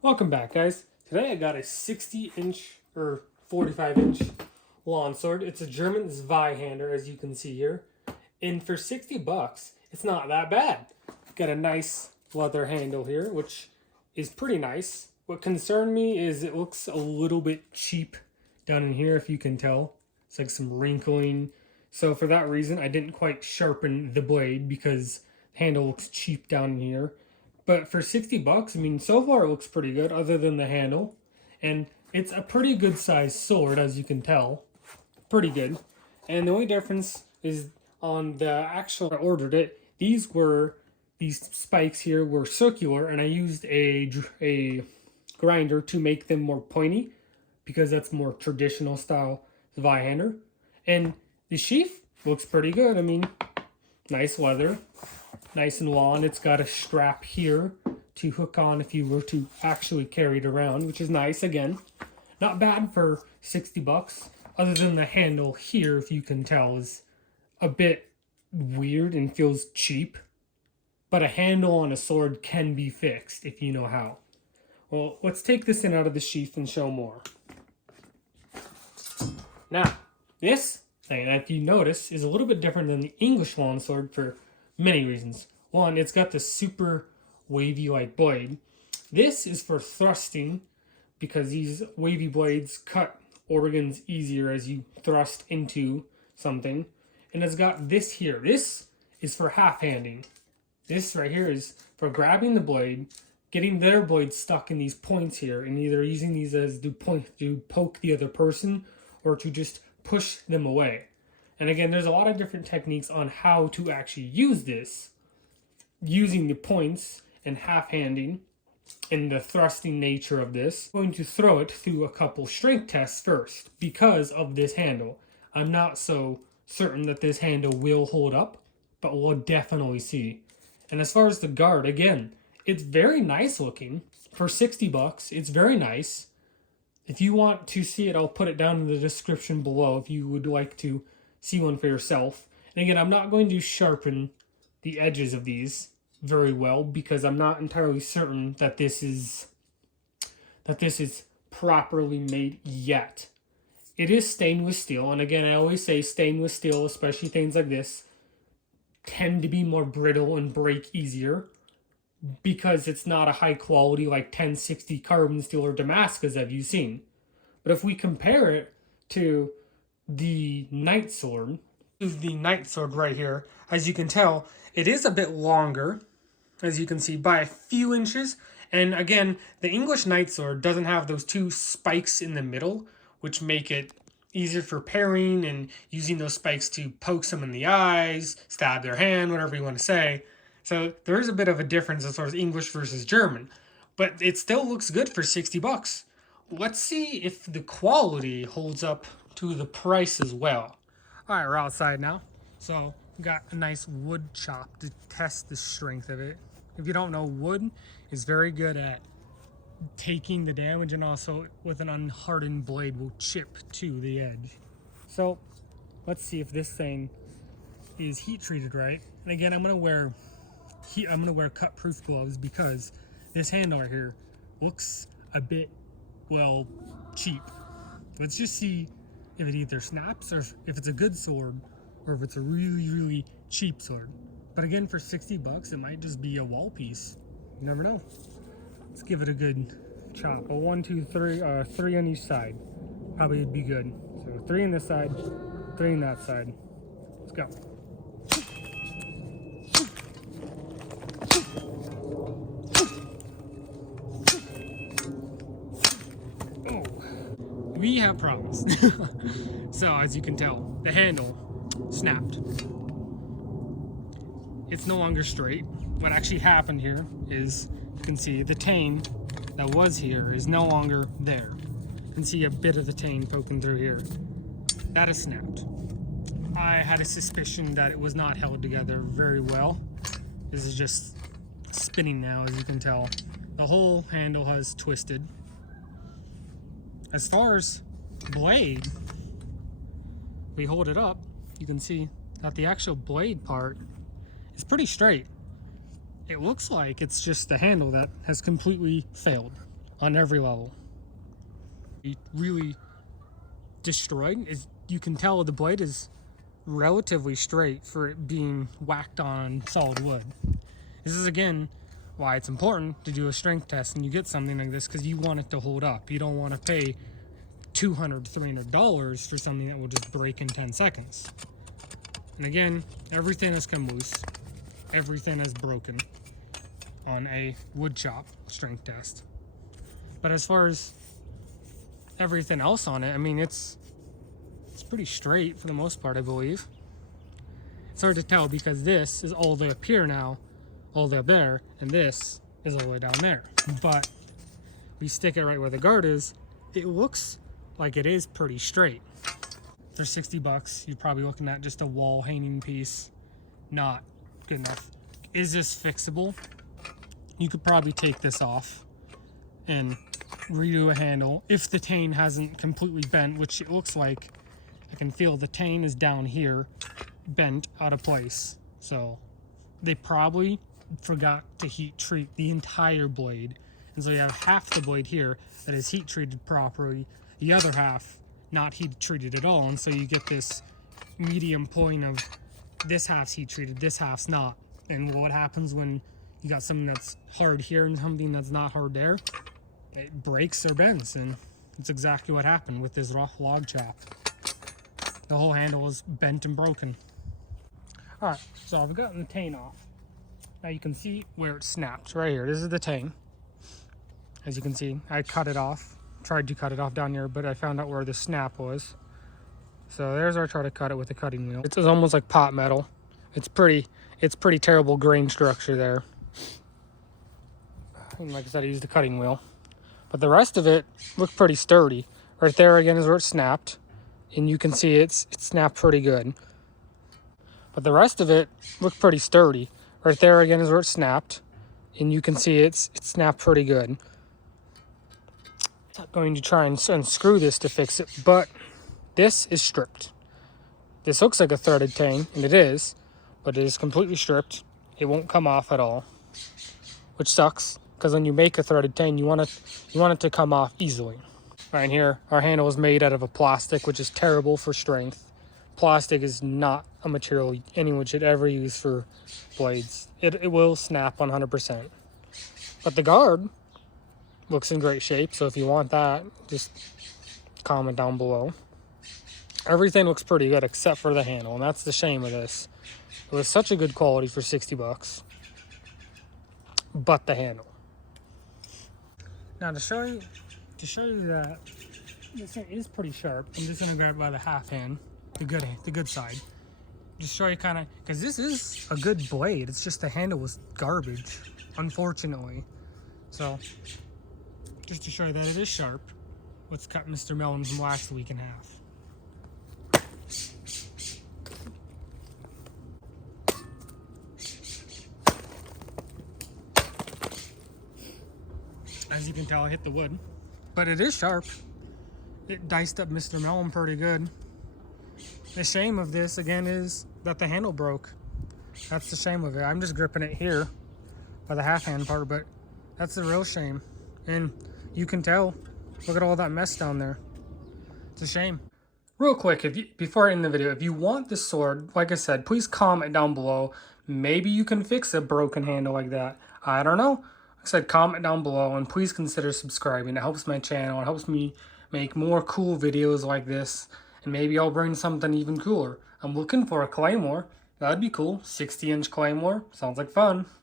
Welcome back, guys. Today I got a 60-inch or 45-inch lawn sword. It's a German Zweihander, as you can see here. And for 60 bucks, it's not that bad. Got a nice leather handle here, which is pretty nice. What concerned me is it looks a little bit cheap down in here, if you can tell. It's like some wrinkling. So for that reason, I didn't quite sharpen the blade because the handle looks cheap down in here. But for 60 bucks, I mean, so far it looks pretty good other than the handle. And it's a pretty good sized sword, as you can tell. Pretty good. And the only difference is on the actual, I ordered it, these spikes here were circular, and I used a grinder to make them more pointy because that's more traditional style Zweihander. And the sheath looks pretty good. I mean, nice leather. Nice and long. It's got a strap here to hook on if you were to actually carry it around, which is nice. Again, not bad for 60 bucks. Other than the handle here, if you can tell, is a bit weird and feels cheap. But a handle on a sword can be fixed if you know how. Well, let's take this in out of the sheath and show more. Now, this thing, if you notice, is a little bit different than the English long sword for many reasons. One, it's got this super wavy like blade. This is for thrusting because these wavy blades cut organs easier as you thrust into something. And it's got this here. This is for half-handing. This right here is for grabbing the blade, getting their blade stuck in these points here, and either using these as to poke the other person or to just push them away. And again, there's a lot of different techniques on how to actually use this, using the points and half-handing and the thrusting nature of this. I'm going to throw it through a couple strength tests first because of this handle. I'm not so certain that this handle will hold up, but we'll definitely see. And as far as the guard, again, it's very nice looking. For 60 bucks, it's very nice. If you want to see it, I'll put it down in the description below if you would like to see one for yourself. And again, I'm not going to sharpen the edges of these very well because I'm not entirely certain that this is properly made yet. It is stainless steel, and again, I always say stainless steel, especially things like this, tend to be more brittle and break easier because it's not a high quality like 1060 carbon steel or Damascus have you seen. But if we compare it to the Knight Sword, right here, as you can tell, it is a bit longer, as you can see, by a few inches. And again, the English Knight Sword doesn't have those two spikes in the middle, which make it easier for parrying and using those spikes to poke someone in the eyes, stab their hand, whatever you want to say. So there is a bit of a difference as far as English versus German, but it still looks good for 60 bucks. Let's see if the quality holds up to the price as well. All right, we're outside now. So we got a nice wood chop to test the strength of it. If you don't know, wood is very good at taking the damage, and also with an unhardened blade will chip to the edge. So let's see if this thing is heat treated right. And again, I'm gonna wear cut-proof gloves because this handle right here looks a bit, well, cheap. Let's just see if it either snaps or if it's a good sword or if it's a really, really cheap sword. But again, for 60 bucks, it might just be a wall piece. You never know. Let's give it a good chop. A 1, 2, 3, 3 on each side. Probably would be good. So 3 on this side, 3 on that side. Let's go. We have problems. So as you can tell, the handle snapped. It's no longer straight. What actually happened here is, you can see the tane that was here is no longer there. You can see a bit of the tane poking through here. That is snapped. I had a suspicion that it was not held together very well. This is just spinning now, as you can tell. The whole handle has twisted. As far as blade, we hold it up, you can see that the actual blade part is pretty straight. It looks like it's just the handle that has completely failed. on every level. Really destroyed is you can tell the blade is relatively straight for it being whacked on solid wood. This is again why it's important to do a strength test and you get something like this, because you want it to hold up. You don't want to pay $200, $300 for something that will just break in 10 seconds. And again, everything has come loose. Everything is broken on a wood chop strength test. But as far as everything else on it, I mean, it's pretty straight for the most part, I believe. It's hard to tell because this is all the way up here now, all the way up there, and this is all the way down there. But we stick it right where the guard is, it looks like it is pretty straight. For $60, you're probably looking at just a wall hanging piece. Not good enough. Is this fixable? You could probably take this off and redo a handle if the tane hasn't completely bent, which it looks like. I can feel the tane is down here, bent out of place. So they probably forgot to heat treat the entire blade. And so you have half the blade here that is heat treated properly, the other half not heat treated at all. And so you get this medium point of this half's heat treated, this half's not. And what happens when you got something that's hard here and something that's not hard there? It breaks or bends, and it's exactly what happened with this rough log chop. The whole handle was bent and broken. Alright, so I've gotten the tane off. Now you can see where it snapped right here. This is the tane. As you can see, I cut it off. Tried to cut it off down here, but I found out where the snap was. So there's where I try to cut it with a cutting wheel. It's almost like pot metal. It's pretty terrible grain structure there. And like I said, I used the cutting wheel. But the rest of it looked pretty sturdy. Right there again is where it snapped. And you can see it snapped pretty good. But the rest of it looked pretty sturdy. Right there again is where it snapped. And you can see it snapped pretty good. I'm going to try and unscrew this to fix it, but this is stripped. This looks like a threaded tane, and it is, but it is completely stripped. It won't come off at all, which sucks, because when you make a threaded tane, you want it to come off easily. Right here, our handle is made out of a plastic, which is terrible for strength. Plastic is not a material anyone should ever use for blades. It will snap 100%. But the guard looks in great shape, so if you want that, just comment down below. Everything looks pretty good except for the handle, and that's the shame of this. It was such a good quality for $60, but the handle. Now to show you that this thing is pretty sharp, I'm just gonna grab it by the half hand, the good side. Just show you kind of, because this is a good blade. It's just the handle was garbage, unfortunately. So just to show you that it is sharp, let's cut Mr. Melon from last week in half. As you can tell, I hit the wood, but it is sharp. It diced up Mr. Melon pretty good. The shame of this, again, is that the handle broke. That's the shame of it. I'm just gripping it here by the half hand part, but that's the real shame. And you can tell, look at all that mess down there. It's a shame. Real quick, before I end the video, if you want this sword, like I said, please comment down below. Maybe you can fix a broken handle like that. I don't know. Like I said, comment down below, and please consider subscribing. It helps my channel. It helps me make more cool videos like this, and maybe I'll bring something even cooler. I'm looking for a claymore. That'd be cool. 60-inch claymore. Sounds like fun.